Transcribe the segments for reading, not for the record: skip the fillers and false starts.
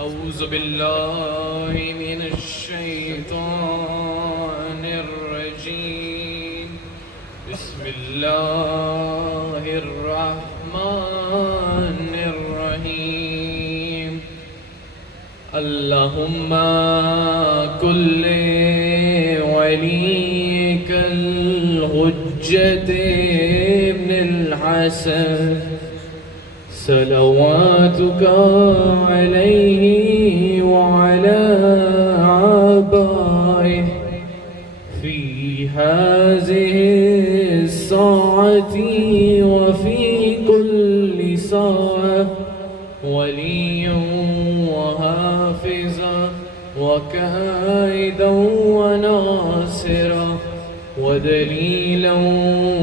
أعوذ بالله من الشيطان الرجيم بسم الله الرحمن الرحيم اللهم كل وليك الحجة ابن الحسن صلواتك عليه وعلى آبائه في هذه الساعة وفي كل ساعة وليا وحافظا وكائدا وناصرا ودليلا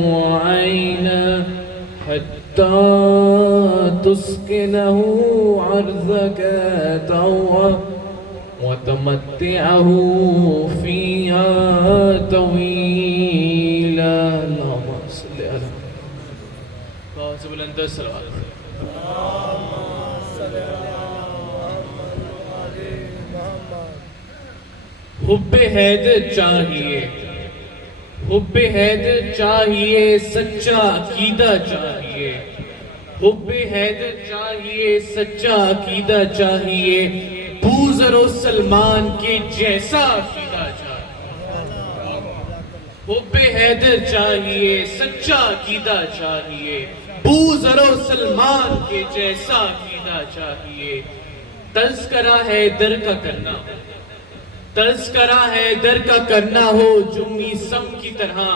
وعينا حتى تسكنه عرضك طوعا وتمتعه فيها طويلا اللهم صل على محمد بلند الصلوات حب حیدر چاہیے حب حیدر چاہیے سچا عقیدہ چاہیے حب حیدر چاہیے سچا عقیدہ چاہیے بوذر و سلمان کے جیسا عقیدہ چاہیے حب حیدر چاہیے سچا عقیدہ چاہیے بوذر و سلمان کے جیسا عقیدہ چاہیے تذکرہ حیدر کا کرنا تذکرہ حیدر کا کرنا ہو جو میسم کی طرح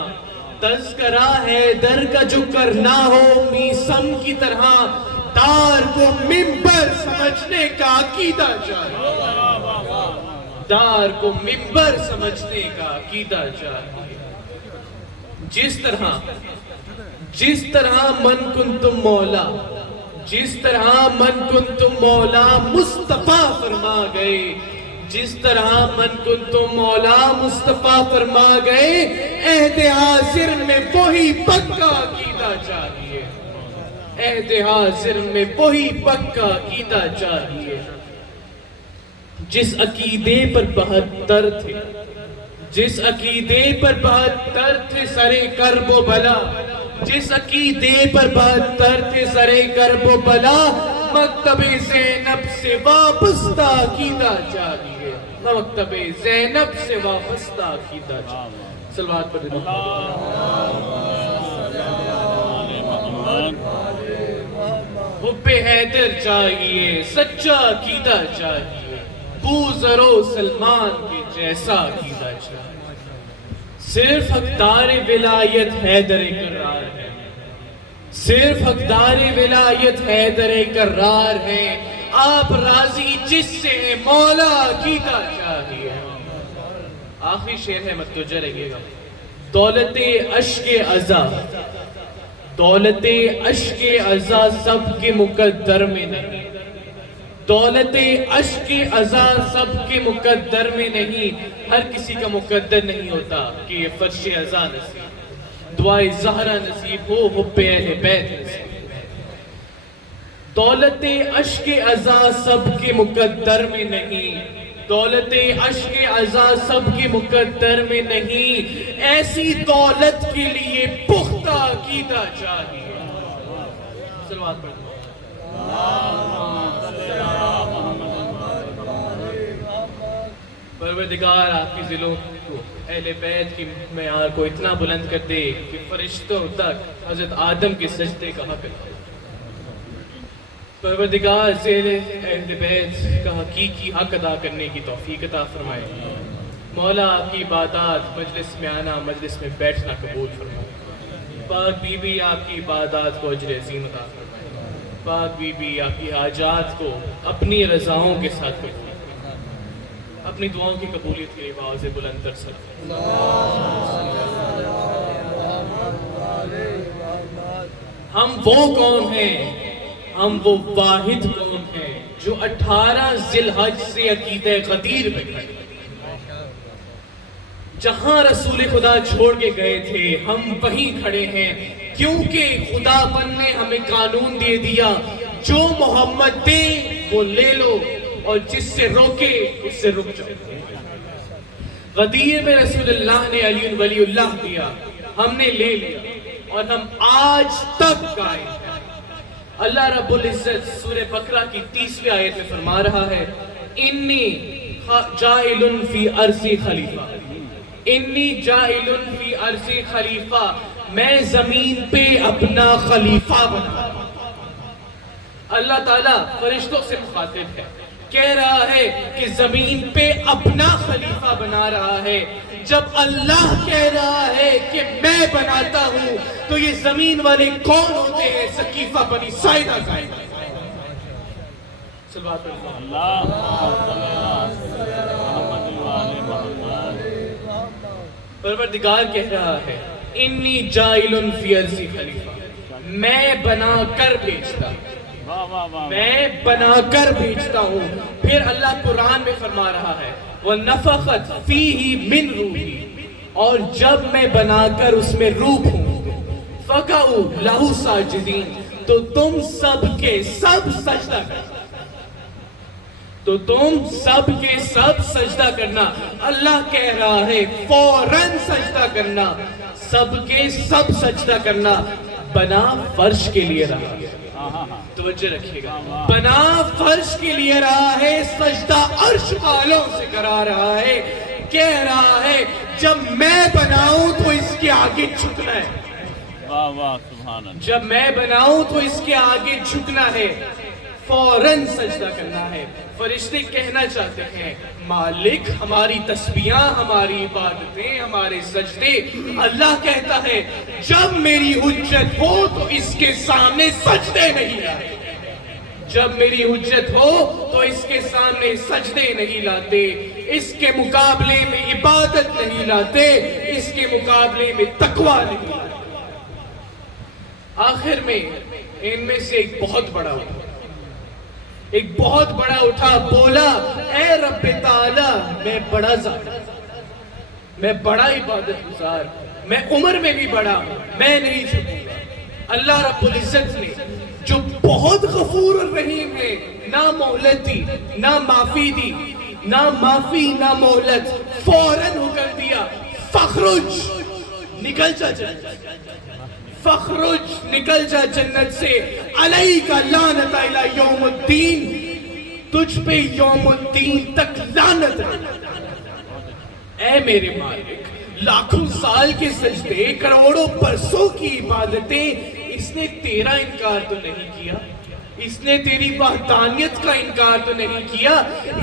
تذکرہ حیدر کا جو کرنا ہو میسم کی طرح دار کو منبر سمجھنے کا عقیدہ چاہیے دار کو منبر سمجھنے کا عقیدہ چاہیے جس طرح من کنتم مولا جس طرح من کنتم مولا مصطفیٰ فرما گئے جس طرح من کنتم مولا مصطفیٰ فرما گئے عہد حاضر میں وہی پکا عقیدہ چاہیے عہد حاضر میں وہی پکا عقیدہ چاہیے جس عقیدے پر 72 تھے جس عقیدے پر 72 تھے سرے کرب و بلا جس عقیدے پر 72 تھے سرے کرب و بلا مکتب زینب سے وابستہ عقیدہ چاہیے مکتب زینب سے وابستہ عقیدہ چاہیے صلوات پر حب حیدر چاہیے سچا عقیدہ چاہیے بوذر و سلمان کے جیسا عقیدہ چاہیے صرف حقدار ولایت حیدر کرار ہے صرف حقدار ولایت حیدر کرار ہے آپ راضی جس سے ہیں مولا عقیدہ چاہیے آخری شعر ہے متوجہ رہیے گا دولت عشق عزا دولت عشق عزا سب کے مقدر میں نہیں دولت عشق عزا سب کے مقدر میں نہیں ہر کسی کا مقدر نہیں ہوتا کہ یہ فرش عزا نصیب دعائے زہرہ نصیب ہو حب اہل بیت نصیب دولت عشق عزا سب کے مقدر میں نہیں دولت عشق عزا سب کے مقدر میں نہیں ایسی دولت کے لیے پختہ عقیدہ چاہیے سلوات پڑھتے پروردگار آپ کی ذلوں کو اہل بیت کی معیار کو اتنا بلند کر دے کہ فرشتوں تک حضرت آدم کے سجدے کا حق ہے پروردگار ذیل اہل بیت کا حقیقی حق ادا کرنے کی توفیق عطا فرمائے مولا آپ کی عبادات مجلس میں آنا مجلس میں بیٹھنا قبول فرمائے پاک بی بی آپ کی عبادات کو اجر عظیم عطا فرمائے پاک بی بی آپ کی حاجات کو اپنی رضاؤں کے ساتھ قبول اپنی دعاؤں کی قبولیت کے لیے آواز بلند کر سکتے ہم وہ کون ہیں ہم وہ واحد کون ہیں جو 18 ذی الحج سے عقیدہ غدیر پہ کھڑے جہاں رسول خدا چھوڑ کے گئے تھے ہم وہیں کھڑے ہیں کیونکہ خدا بن نے ہمیں قانون دے دیا جو محمد دے وہ لے لو اور جس سے روکے اس سے رک جاؤ. غدیر میں رسول اللہ نے علی ولی اللہ دیا, ہم نے لے لیا اور ہم آج تک قائم ہیں. اللہ رب العزت سورہ بقرہ کی 30ویں آیت میں فرما رہا ہے انی جائل فی ارضی خلیفہ, انی جائل فی ارضی خلیفہ, میں زمین پہ اپنا خلیفہ بنا. اللہ تعالیٰ فرشتوں سے مخاطب ہے, کہہ رہا ہے کہ زمین پہ اپنا خلیفہ بنا رہا ہے. جب اللہ کہہ رہا ہے کہ میں بناتا ہوں تو یہ زمین والے کون ہوتے ہیں؟ سقیفہ بنی ساعدہ قائم. پروردگار کہہ رہا ہے انی جائل فی ارضی خلیفہ, میں بنا کر بھیجتا ہوں, میں بنا کر بھیجتا ہوں. پھر اللہ قرآن میں فرما رہا ہے وَنَفَخَتْ فِيهِ مِنْ رُوحِي, اور جب میں بنا کر اس میں روح ہوں فَقَعُوا لَهُ سَاجِدِينَ, تو تم سب کے سب سجدہ کرنا, تو تم سب کے سب سجدہ کرنا. اللہ کہہ رہا ہے فوراً سجدہ کرنا, سب کے سب سجدہ کرنا. بنا فرش کے لیے رہا ہے, توجہ رکھیے گا, بنا فرش کے لیے رہا ہے, سجدہ عرش والوں سے کرا رہا ہے. کہہ رہا ہے جب میں بناؤں تو اس کے آگے جھکنا ہے, جب میں بناؤں تو اس کے آگے جھکنا ہے, فوراً سجدہ کرنا ہے. فرشتے کہنا چاہتے ہیں مالک ہماری تسبیحاں, ہماری عبادتیں, ہمارے سجدے. اللہ کہتا ہے جب میری حجت ہو تو اس کے سامنے سجدے نہیں لاتے, جب میری حجت ہو تو اس کے سامنے سجدے نہیں لاتے, اس کے مقابلے میں عبادت نہیں لاتے, اس کے مقابلے میں تقوی نہیں لاتے. آخر میں ان میں سے ایک بہت بڑا اٹھا, ایک بہت بڑا اٹھا, بولا اے رب تعالیٰ میں بڑا ظالم, میں بڑا عبادت گزار, میں عمر میں بھی بڑا ہوں, میں نہیں جھکوں گا. اللہ رب العزت نے جو بہت غفور الرحیم ہے, نہ مہلت دی, نہ معافی دی, نہ معافی نہ مہلت, فوراً حکم دیا فخرج, نکل جا جنت, فخرج, نکل جا جنت سے, علیک لعنت الی یوم الدین, تجھ پہ یوم الدین تک لعنت ہے. اے میرے مالک, لاکھوں سال کے سجدے, کروڑوں برسوں کی عبادتیں, اس نے تیرا انکار تو نہیں کیا, اس نے تیری وحدانیت کا انکار تو نہیں کیا,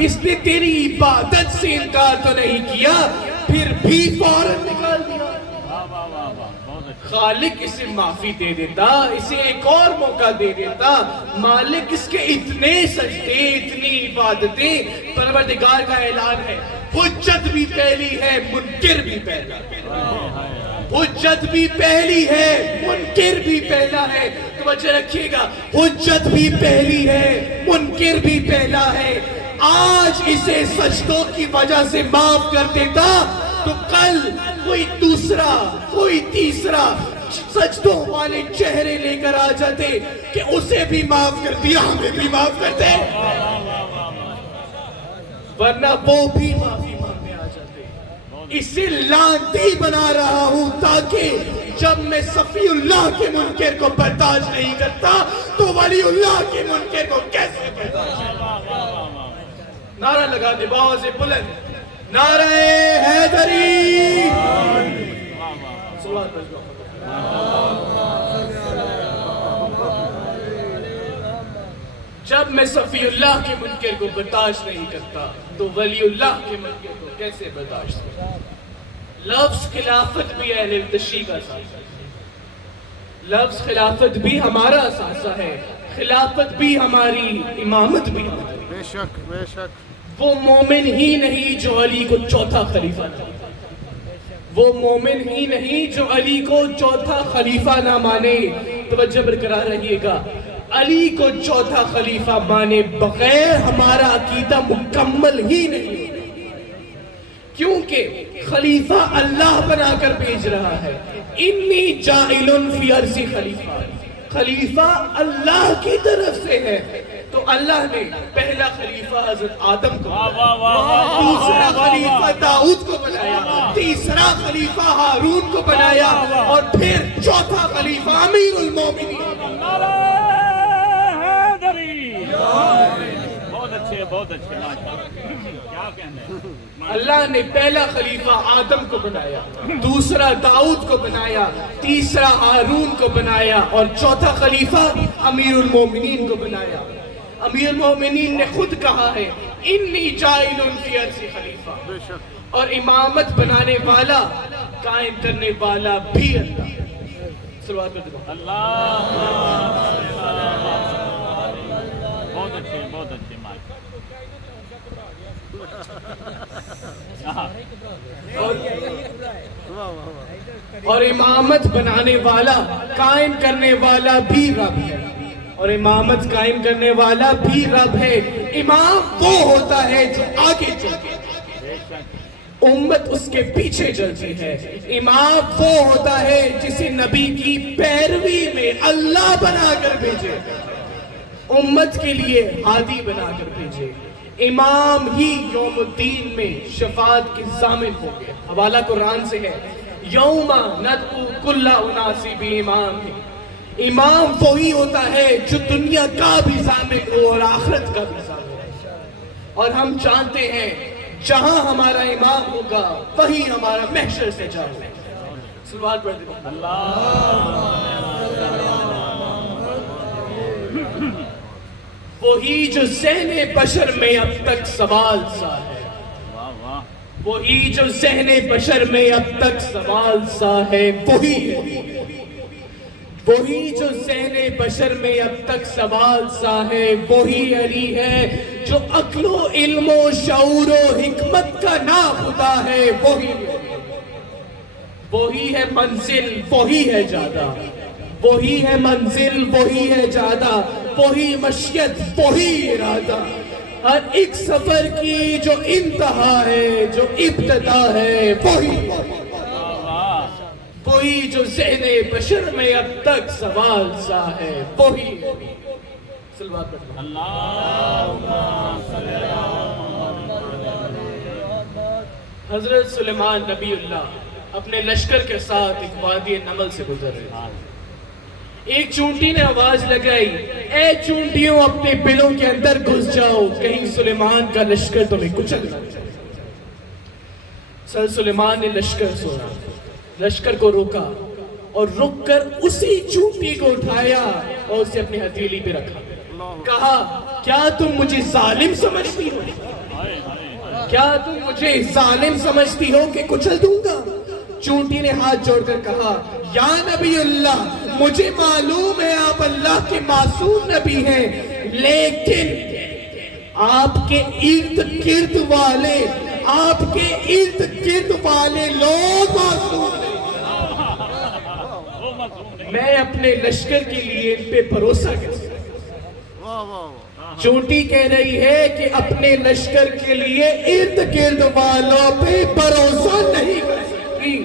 اس نے تیری عبادت سے انکار تو نہیں کیا, پھر بھی فوراً نکال دیا. خالق اسے معافی دے دیتا, اسے ایک اور موقع دے دیتا. مالک اس کے اتنے سجدے, اتنی عبادتیں. پروردگار کا اعلان ہے حجت بھی پہلی ہے, منکر بھی پہلا, حجت بھی پہلی ہے, منکر بھی پہلا ہے. توجہ رکھیے گا, حجت بھی پہلی ہے, منکر بھی پہلا ہے. آج اسے سجدوں کی وجہ سے معاف کر دیتا تو کل کوئی دوسرا, کوئی تیسرا سجدوں والے چہرے لے کر آ جاتے کہ اسے بھی معاف کر دیا, ہمیں بھی معاف کر دے, ورنہ وہ بھی معافی مانگنے آ جاتے. اسے لعنتی بنا رہا ہوں تاکہ جب میں صفی اللہ کے منکر کو برداشت نہیں کرتا تو ولی اللہ کے منکر کو کیسے برداشت. نعرہ لگا دے بآواز بلند, نعرہ حیدری. جب میں صفی اللہ کے منکر کو برداشت نہیں کرتا تو ولی اللہ کے منکر کو کیسے برداشت کرتا. لفظ خلافت بھی اہل تشیع کا اثاثہ ہے, لفظ خلافت بھی ہمارا اثاثہ ہے, خلافت بھی ہماری, امامت بھی ہماری. بے شک, بے شک. وہ مومن ہی نہیں جو علی کو چوتھا خلیفہ نہ مانے, وہ مومن ہی نہیں جو علی کو چوتھا خلیفہ نہ مانے. توجہ برقرار رہیے گا, علی کو چوتھا خلیفہ مانے بغیر ہمارا عقیدہ مکمل ہی نہیں, کیونکہ خلیفہ اللہ بنا کر بھیج رہا ہے. انی جائل فی ارضی خلیفہ, خلیفہ اللہ کی طرف سے ہے. تو تو اللہ نے پہلا خلیفہ حضرت آدم کو بنایا، دوسرا خلیفہ داؤد کو بنایا، تیسرا خلیفہ ہارون کو بنایا، اور پھر چوتھا خلیفہ امیر المومنین۔ بہت اچھے کیا کہنے۔ اللہ نے پہلا خلیفہ آدم کو بنایا، دوسرا داؤد کو بنایا، تیسرا ہارون کو بنایا، اور چوتھا خلیفہ امیر المومنین کو بنایا۔ امیر المومنین نے خود کہا ہے انی جاعل فی الارض خلیفہ، اور امامت بنانے والا، قائم کرنے والا بھی اللہ۔ صلوات پڑھو۔ اللہ بہت اچھے بہت اچھے اور امامت بنانے والا، قائم کرنے والا بھی رب ہے، اور امامت قائم کرنے والا بھی رب ہے۔ امام وہ ہوتا ہے جو آگے چلتے ہے، امت اس کے پیچھے چلتی ہے۔ امام وہ ہوتا ہے جسے نبی کی پیروی میں اللہ بنا کر بھیجے، امت کے لیے ہادی بنا کر بھیجے۔ امام ہی یوم الدین میں شفاعت کی ضامن ہو گئے۔ حوالہ قرآن سے ہے یوم ندعو کل اناس بامامہم۔ امام وہی ہوتا ہے جو دنیا کا بھی ضامن ہو اور آخرت کا بھی ضامن ہو، اور ہم جانتے ہیں جہاں ہمارا امام ہوگا وہی ہمارا محشر سے جا ہوگا۔ صلوات پڑھ دیں۔ وہی جو ذہن بشر میں اب تک سوال سا ہے، وہی جو ذہن بشر میں اب تک سوال سا ہے، وہی ہے، وہی جو ذہن بشر میں اب تک سوال سا ہے، وہی علی ہے جو عقل و علم و شعور و حکمت کا ناخدا ہے، وہی ہے منزل، وہی ہے جادہ، وہی ہے منزل، وہی ہے جادہ، وہی مشیت، وہی ارادہ۔ ہر ایک سفر کی جو انتہا ہے، جو ابتدا ہے، وہی جو ذہن بشر میں اب تک سوال سا ہے، وہی۔ صلوات پڑھو۔ حضرت سلیمان نبی اللہ اپنے لشکر کے ساتھ ایک وادی نمل سے گزر رہے تھے۔ ایک چونٹی نے آواز لگائی، اے چونٹیوں اپنے بلوں کے اندر گھس جاؤ، کہیں سلیمان کا لشکر تمہیں کچل نہ جائے۔ سر سلیمان نے لشکر سونا، لشکر کو روکا، اور رک کر اسی چونٹی کو اٹھایا اور اسے اپنی ہتھیلی پہ رکھا، کہا کیا تم مجھے ظالم سمجھتی ہو؟ کیا تم مجھے ظالم سمجھتی ہو کہ کچل دوں گا؟ چونٹی نے ہاتھ جوڑ کر کہا یا نبی اللہ، مجھے معلوم ہے آپ اللہ کے معصوم نبی ہیں، لیکن آپ کے ارد گرد والے لوگ معصوم نہیں۔ میں اپنے لشکر کے لیے ان پہ بھروسہ کیسے؟ چونٹی کہہ رہی ہے کہ اپنے لشکر کے لیے ارد گرد والوں پہ بھروسہ نہیں کر سکتی،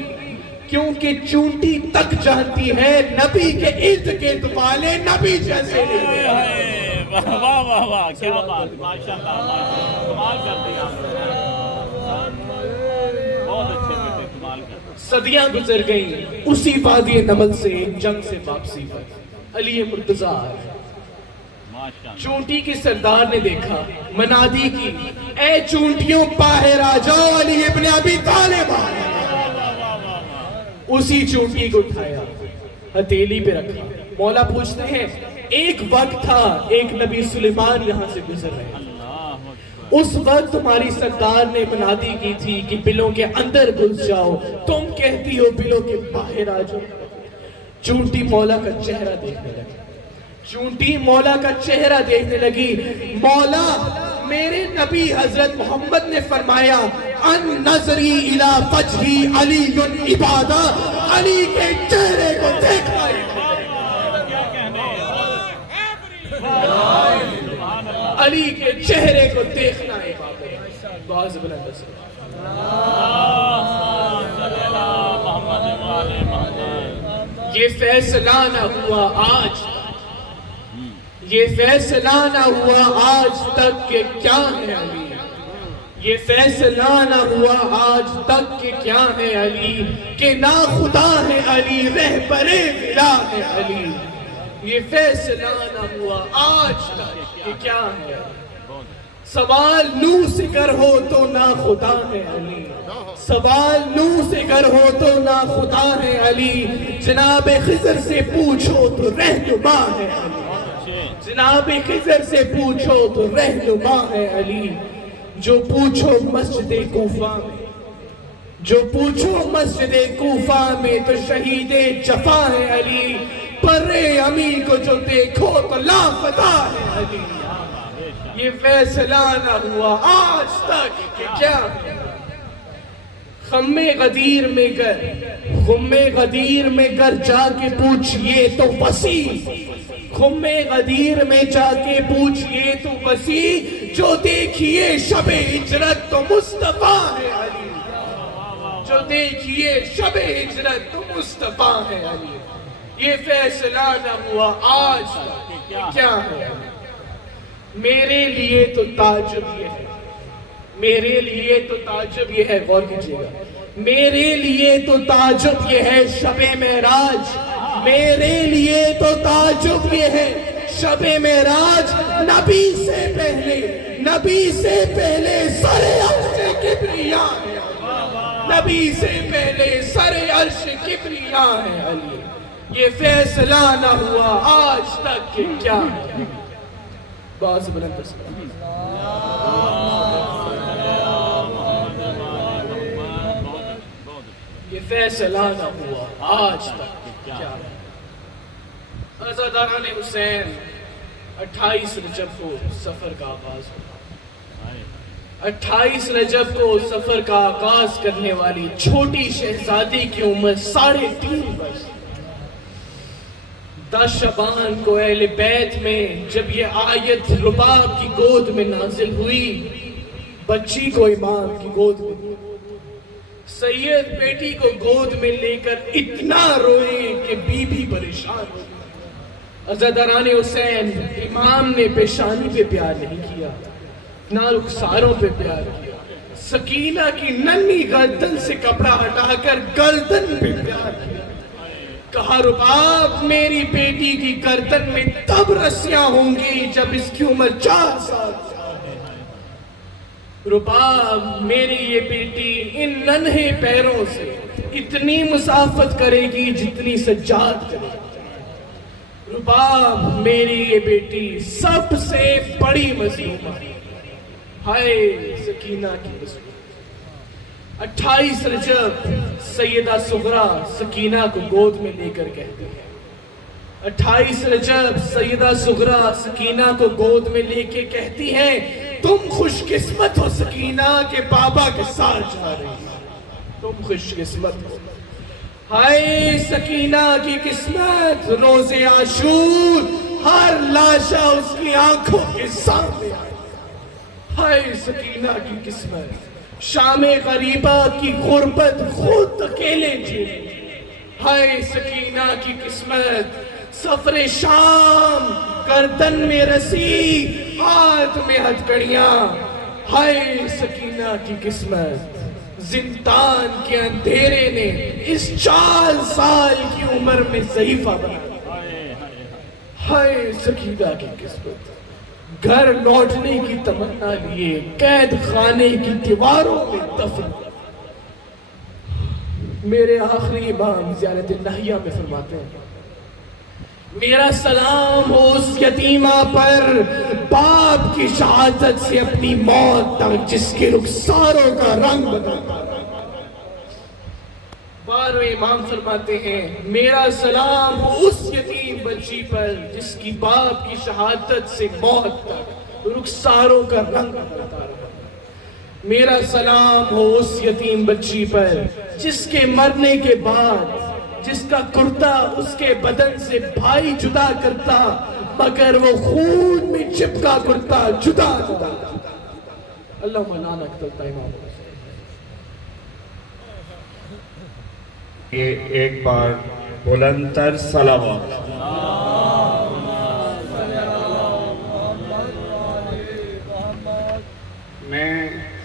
کیونکہ چونٹی تک جانتی ہے نبی کے ارد گرد والے نبی جیسے نہیں۔ واہ واہ واہ، کیا بات، ماشاءاللہ، کمال کر دیا، بہت اچھے بیٹے، کمال کر دیا۔ صدیاں گزر گئیں، اسی وادی نمل سے ایک جنگ سے واپسی پر علی مرتضیٰ آئے۔ چونٹی کی سردار نے دیکھا، منادی کی، اے چونٹیوں باہر آ جاؤ، علی ابن ابی طالب آئے۔ اسی چونٹی کو اٹھایا، ہتھیلی پہ رکھا۔ مولا پوچھتے ہیں ایک وقت تھا، ایک نبی سلیمان یہاں سے گزر رہے ہیں، اس وقت تمہاری سردار نے منادی کی تھی کہ بلوں کے اندر گھس جاؤ، تم کہتی ہو بلوں کے باہر آ جاؤ۔ چونٹی مولا کا چہرہ دیکھنے لگی، چونٹی مولا کا چہرہ دیکھنے لگی، مولا میرے نبی حضرت محمد نے فرمایا ان نظری الی وجہی علی عبادہ، علی کے چہرے کو دیکھنا ہے، علی کے چہرے کو دیکھنا ہے۔ بہت بلند سے یہ فیصلہ نہ ہوا آج، یہ فیصلہ نہ ہوا آج تک کہ کیا ہے علی، یہ فیصلہ نہ ہوا آج تک کہ کیا ہے علی، کہ نا خدا ہے علی رہبر ولا ہے علی، یہ فیصلہ نہ ہوا آج تک کہ کیا ہے علی۔ سوال نو سے گر ہو تو نا خدا ہے علی، سوال نو سے گر ہو تو نا خدا ہے علی، جناب خضر سے پوچھو تو رہنما ہے علی، جناب خضر سے پوچھو تو رہنما ہے علی، جو پوچھو مسجد کوفہ میں، جو پوچھو مسجد کوفہ میں تو شہید جفا ہے علی، پر امی کو جو دیکھو تو لاپتہ ہے علی، یہ فیصلہ نہ ہوا آج تک کہ کیا ہے۔ خم غدیر میں گر، خم غدیر میں گر جا کے پوچھئے تو وسیع، خم غدیر میں جا کے پوچھئے تو وسیع، جو دیکھئے شب ہجرت تو مصطفیٰ ہے علی، جو دیکھئے شب ہجرت تو مصطفیٰ ہے علی، یہ فیصلہ نہ ہوا آج تک کہ کیا ہے۔ میرے لیے تو تعجب یہ ہے، میرے لیے تو تعجب یہ ہے، غور کیجئے گا، میرے لیے تو تعجب یہ ہے شب معراج، میرے لیے تو تعجب یہ ہے شب معراج، نبی سے پہلے، نبی سے پہلے سر عرش کبریا ہے، نبی سے پہلے سر عرش کبریا ہے علی، یہ فیصلہ نہ ہوا آج تک کہ کیا ہے۔ بہت سے بلند تسلیم، یہ فیصلہ نہ ہوا آج تک کیا ہے۔ عزاداران حسین 28 رجب کو سفر کا آغاز ہوا، 28 رجب کو سفر کا آغاز کرنے والی چھوٹی شہزادی کی عمر 3.5 برس، 10 شعبان کو اہل بیت میں جب یہ آیت رباب کی گود میں نازل ہوئی، بچی کو امام کی گود میں، سید بیٹی کو گود میں لے کر اتنا روئے کہ بی بھی پریشان ہو گئی۔ عزاداران حسین، امام نے پیشانی پہ پیار نہیں کیا، نہ رخساروں پہ پیار کیا، سکینہ کی ننھی گردن سے کپڑا ہٹا کر گردن پہ پیار کیا، کہا رباب میری بیٹی کی گردن میں تب رسیاں ہوں گی جب اس کی عمر 4 سال، رباب میری یہ بیٹی ان ننھے پیروں سے اتنی مسافت کرے گی جتنی سجاد کرے گی، رباب میری یہ بیٹی سب سے بڑی مظلومہ، ہائے سکینہ کی مظلومہ۔ 28 رجب سیدہ صغرا سکینہ کو گود میں لے کر کہتی ہے، 28 رجب سیدہ صغرا سکینہ کو گود میں لے کے کہتی ہیں، تم خوش قسمت ہو سکینہ کہ بابا کے ساتھ جا رہی ہو، تم خوش قسمت ہو۔ ہائے سکینہ کی قسمت، روز عاشور ہر لاشا اس کی آنکھوں کے سامنے آئی، ہائے سکینہ کی قسمت، شام غریبہ کی غربت خود اکیلے جینے، ہائے سکینہ کی قسمت، سفر شام گردن میں رسی ہاتھ میں ہتھکڑیاں، ہائے سکینہ کی قسمت، زندان کے اندھیرے نے اس 4 سال کی عمر میں ضعیفہ بنا، ہائے سکینہ کی قسمت، گھر لوٹنے کی تمنا لیے قید خانے کی دیواروں میں دفن۔ میرے آخری امام زیارت نہیہ میں فرماتے ہیں، میرا سلام ہو اس یتیمہ پر باپ کی شہادت سے اپنی موت تک جس کے رخساروں کا رنگ بدلتا۔ 12ویں امام فرماتے ہیں، میرا سلام ہو اس یتیم بچی پر جس کی باپ کی شہادت سے موت تک رخساروں کا رنگ بدلتا رہا۔ میرا سلام ہو اس یتیم بچی پر جس کے مرنے کے بعد جس کا کرتا اس کے بدن سے بھائی جدا کرتا مگر وہ خون میں چپکا کرتا جدا جدا۔ اللہ مولانا اقتلتا امام حسین۔ ایک بار بلند تر صلوات۔ میں